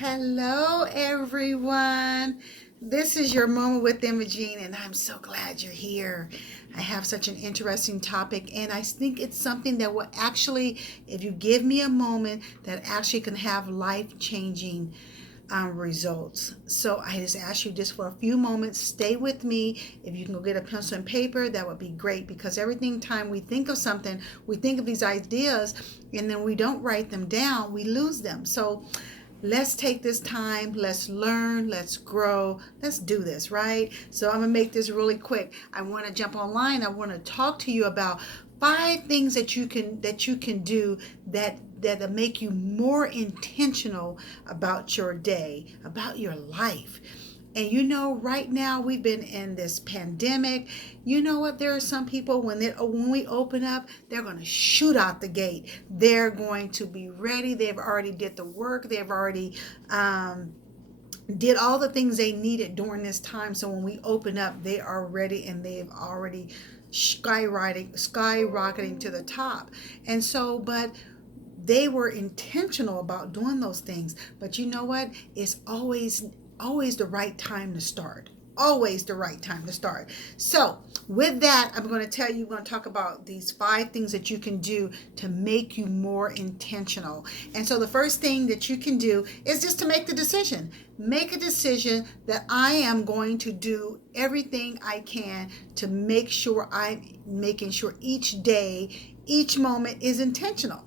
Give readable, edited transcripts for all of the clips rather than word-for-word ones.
Hello, everyone. This is your moment with Imogene, and I'm so glad you're here. I have such an interesting topic, and I think it's something that will actually, if you give me a moment, that actually can have life changing results. So I just ask you just for a few moments, stay with me. If you can go get a pencil and paper, that would be great because everything time we think of something, we think of these ideas, and then we don't write them down, we lose them. So let's take this time, let's learn, let's grow, let's do this, right? So I'm gonna make this really quick. I want to jump online. I want to talk to you about 5 things that you can do that make you more intentional about your day, about your life. And right now we've been in this pandemic. You know what? There are some people when we open up, they're going to shoot out the gate. They're going to be ready. They've already did the work. They've already did all the things they needed during this time. So when we open up, they are ready and they've already skyrocketing to the top. And so, but they were intentional about doing those things. But you know what? It's always the right time to start. Always the right time to start. So, with that, I'm going to tell you, we're going to talk about these 5 things that you can do to make you more intentional. And so, the first thing that you can do is just to make the decision. Make a decision that I am going to do everything I can to make sure I'm making sure each day, each moment is intentional.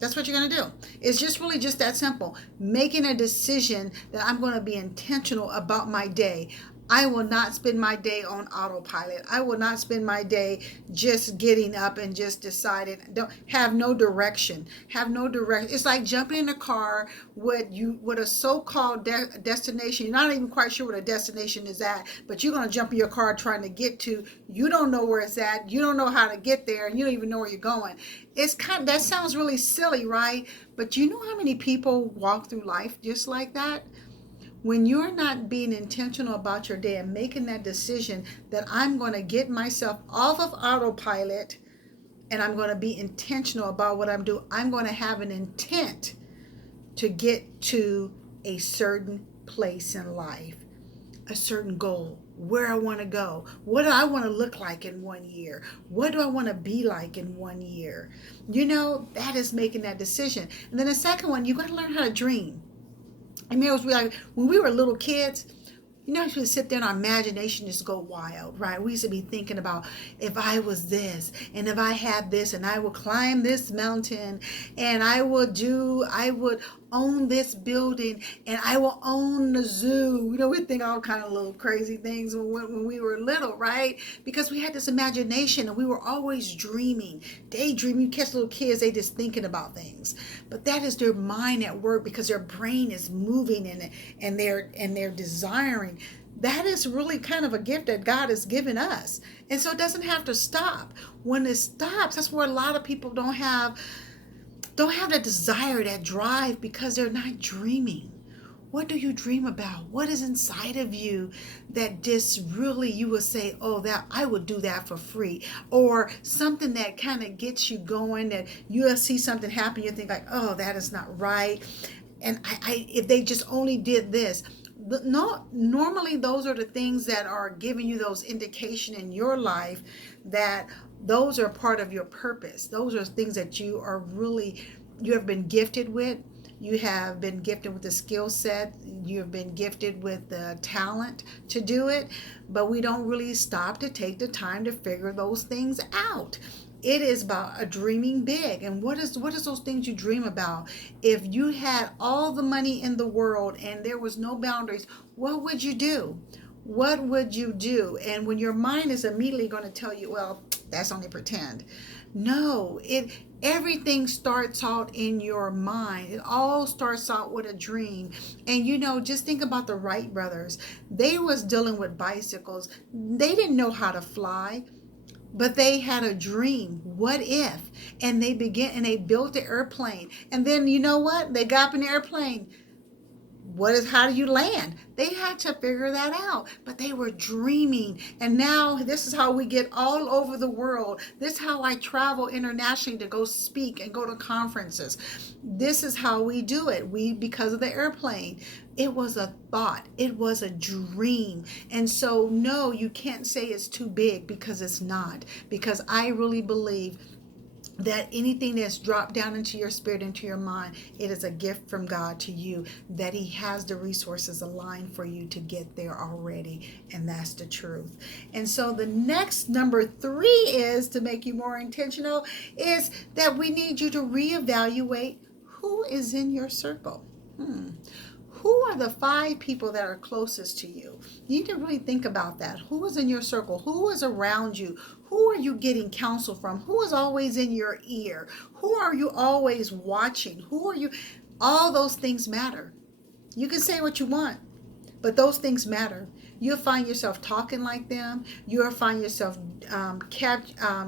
That's what you're going to do. It's just really just that simple. Making a decision that I'm going to be intentional about my day. I will not spend my day on autopilot. I will not spend my day just getting up and just deciding. Don't have no direction. Have no direction. It's like jumping in a car with a so-called destination. You're not even quite sure what a destination is at, but you're gonna jump in your car trying to get to. You don't know where it's at. You don't know how to get there, and you don't even know where you're going. That sounds really silly, right? But you know how many people walk through life just like that? When you're not being intentional about your day and making that decision that I'm going to get myself off of autopilot and I'm going to be intentional about what I'm doing, I'm going to have an intent to get to a certain place in life, a certain goal, where I want to go, what do I want to look like in 1 year, what do I want to be like in 1 year. That is making that decision. And then the second one, you got to learn how to dream. I mean, it was like when we were little kids, we used to sit there and our imagination just go wild, right? We used to be thinking about if I was this and if I had this and I would climb this mountain and I would own this building and I will own the zoo. We think all kind of little crazy things when we were little, right? Because we had this imagination and we were always dreaming, daydreaming. You catch little kids, they just thinking about things. But that is their mind at work because their brain is moving in it and they're desiring. That is really kind of a gift that God has given us. And so it doesn't have to stop. When it stops, that's where a lot of people don't have that desire, that drive, because they're not dreaming. What do you dream about? What is inside of you that just really you will say, oh, that I would do that for free? Or something that kind of gets you going, that you see something happen, you think like, oh, that is not right. And if they just only did this. No, normally those are the things that are giving you those indication in your life that those are part of your purpose. Those are things that you have been gifted with. You have been gifted with the skill set. You have been gifted with the talent to do it. But we don't really stop to take the time to figure those things out. It is about a dreaming big. And what is those things you dream about? If you had all the money in the world and there was no boundaries, what would you do? What would you do? And when your mind is immediately going to tell you, well, that's only pretend. No, everything starts out in your mind. It all starts out with a dream. And just think about the Wright brothers. They was dealing with bicycles. They didn't know how to fly, but they had a dream. What if? And they built the airplane. And then you know what? They got up in the airplane. how do you land? They had to figure that out, but they were dreaming. And now this is how we get all over the world. This is how I travel internationally to go speak and go to conferences. This is how we do it. Because of the airplane. It was a thought. It was a dream. And so, no, you can't say it's too big, because it's not. Because I really believe that anything that's dropped down into your spirit, into your mind, it is a gift from God to you, that he has the resources aligned for you to get there already. And that's the truth. And so the next number 3 is to make you more intentional, is that we need you to reevaluate who is in your circle. Who are the 5 people that are closest to you? You need to really think about that. Who is in your circle? Who is around you? Who are you getting counsel from? Who is always in your ear? Who are you always watching? Who are you? All those things matter. You can say what you want, but those things matter. You'll find yourself talking like them. You'll find yourself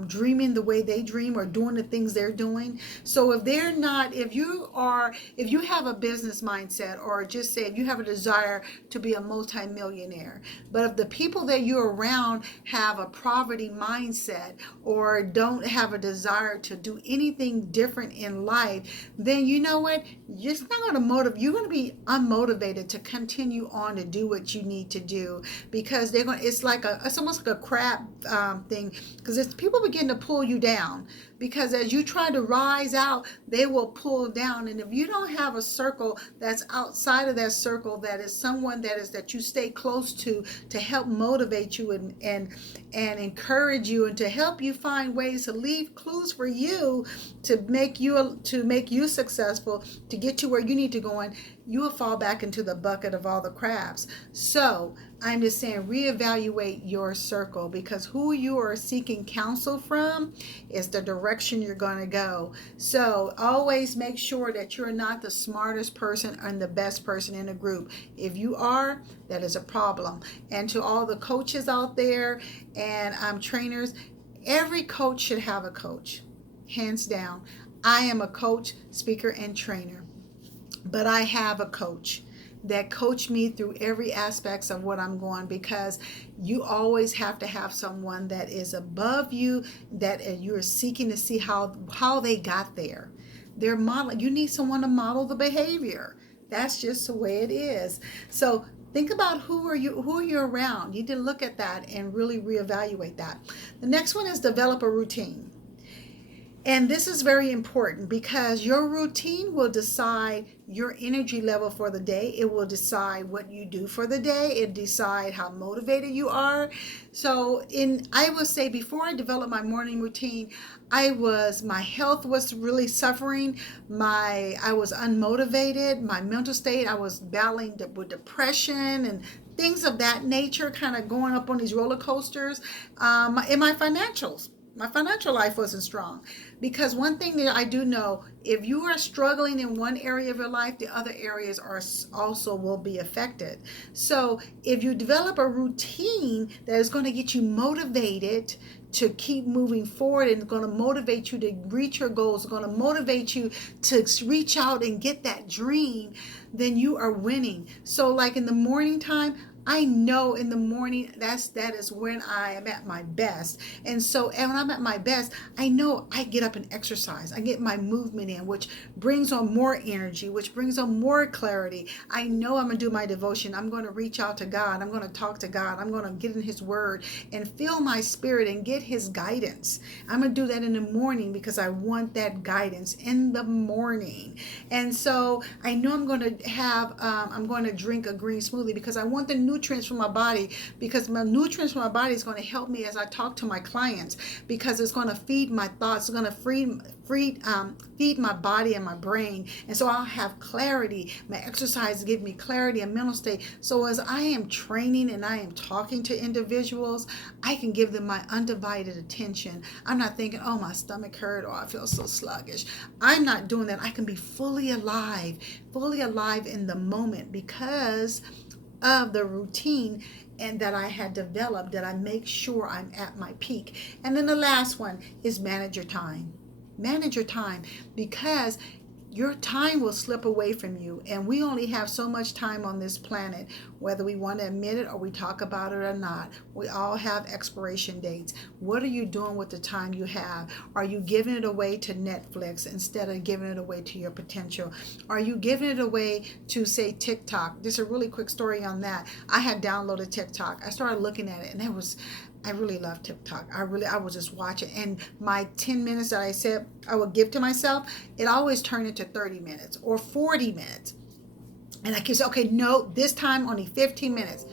dreaming the way they dream, or doing the things they're doing. So if you have a business mindset, or just say if you have a desire to be a multimillionaire, but if the people that you're around have a poverty mindset, or don't have a desire to do anything different in life, then you know what? It's not going to motivate. You're going to be unmotivated to continue on to do what you need to do, because it's almost like a crab thing, because people begin to pull you down, because as you try to rise out, they will pull down. And if you don't have a circle that's outside of that circle, that is someone that you stay close to help motivate you and encourage you, and to help you find ways to leave clues for you to make you successful, to get you where you need to go in, you will fall back into the bucket of all the crabs. So I'm just saying, reevaluate your circle, because who you are seeking counsel from is the direction you're going to go. So always make sure that you're not the smartest person and the best person in a group. If you are, that is a problem. And to all the coaches out there and trainers, every coach should have a coach, hands down. I am a coach, speaker, and trainer, but I have a coach that coach me through every aspects of what I'm going, because you always have to have someone that is above you, that you're seeking to see how they got there. They're modeling. You need someone to model the behavior. That's just the way it is. So think about who are you around. You need to look at that and really reevaluate that. The next one is develop a routine. And this is very important, because your routine will decide your energy level for the day. It will decide what you do for the day. It decide how motivated you are. So I would say, before I developed my morning routine, my health was really suffering. I was unmotivated. My mental state, I was battling with depression and things of that nature, kind of going up on these roller coasters. In my financial life wasn't strong, because one thing that I do know, if you are struggling in one area of your life, the other areas also will be affected. So if you develop a routine that is going to get you motivated to keep moving forward, and going to motivate you to reach your goals, going to motivate you to reach out and get that dream, then you are winning. So like in the morning time, I know in the morning that is when I am at my best. And when I'm at my best, I know I get up and exercise. I get my movement in, which brings on more energy, which brings on more clarity. I know I'm going to do my devotion. I'm going to reach out to God. I'm going to talk to God. I'm going to get in his word and feel my spirit and get his guidance. I'm going to do that in the morning, because I want that guidance in the morning. And so I know I'm going to drink a green smoothie, because I want the nutrients from my body, because my nutrients from my body is going to help me as I talk to my clients, because it's going to feed my thoughts. It's going to feed my body and my brain. And so I'll have clarity. My exercise give me clarity and mental state. So as I am training and I am talking to individuals, I can give them my undivided attention. I'm not thinking, oh, my stomach hurt, or I feel so sluggish. I'm not doing that. I can be fully alive in the moment, because of the routine and that I had developed, that I make sure I'm at my peak. And then the last one is manage your time. Manage your time, because your time will slip away from you. And we only have so much time on this planet, whether we want to admit it or we talk about it or not. We all have expiration dates. What are you doing with the time you have? Are you giving it away to Netflix instead of giving it away to your potential? Are you giving it away to, say, TikTok? Just a really quick story on that. I had downloaded TikTok. I started looking at it, and I really love TikTok. I was just watching, and my 10 minutes that I said I would give to myself, it always turned into 30 minutes or 40 minutes. And I kept saying, okay, no, this time only 15 minutes.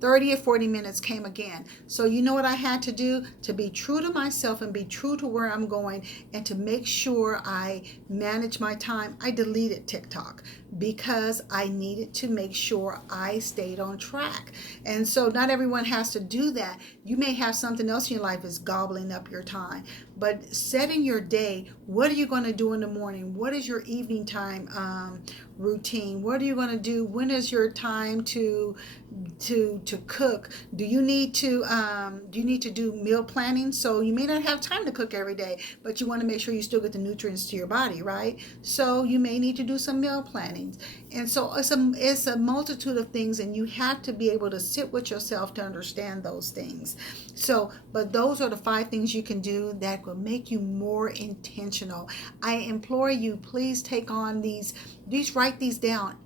30 or 40 minutes came again. So you know what I had to do to be true to myself and be true to where I'm going, and to make sure I manage my time? I deleted TikTok because I needed to make sure I stayed on track. And so not everyone has to do that. You may have something else in your life is gobbling up your time, but setting your day, what are you going to do in the morning? What is your evening time routine? What are you going to do? When is your time to cook? Do you need to do meal planning? So you may not have time to cook every day, but you want to make sure you still get the nutrients to your body, right? So you may need to do some meal planning. And so it's a multitude of things, and you have to be able to sit with yourself to understand those things. So, but those are the 5 things you can do that will make you more intentional. I implore you, please take on these, write these down,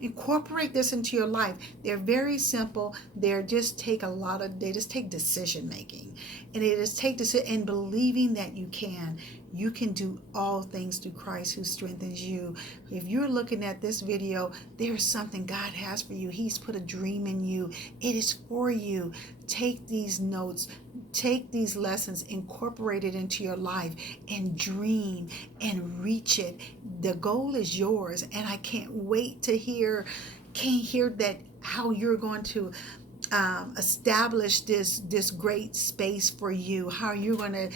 incorporate this into your life. They're very simple. They just take decision making, and it is take decision and believing that you can. You can do all things through Christ who strengthens you. If you're looking at this video, there's something God has for you. He's put a dream in you. It is for you. Take these notes, take these lessons, incorporate it into your life, and dream and reach it. The goal is yours, and I can't wait to hear that, how you're going to establish this great space for you, how you're going to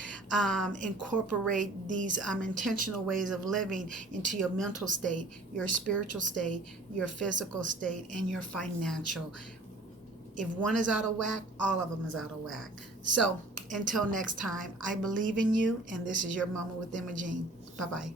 incorporate these intentional ways of living into your mental state, your spiritual state, your physical state, and your financial. If one is out of whack, all of them is out of whack. So until next time, I believe in you, and this is your Moment with Imogene. Bye-bye.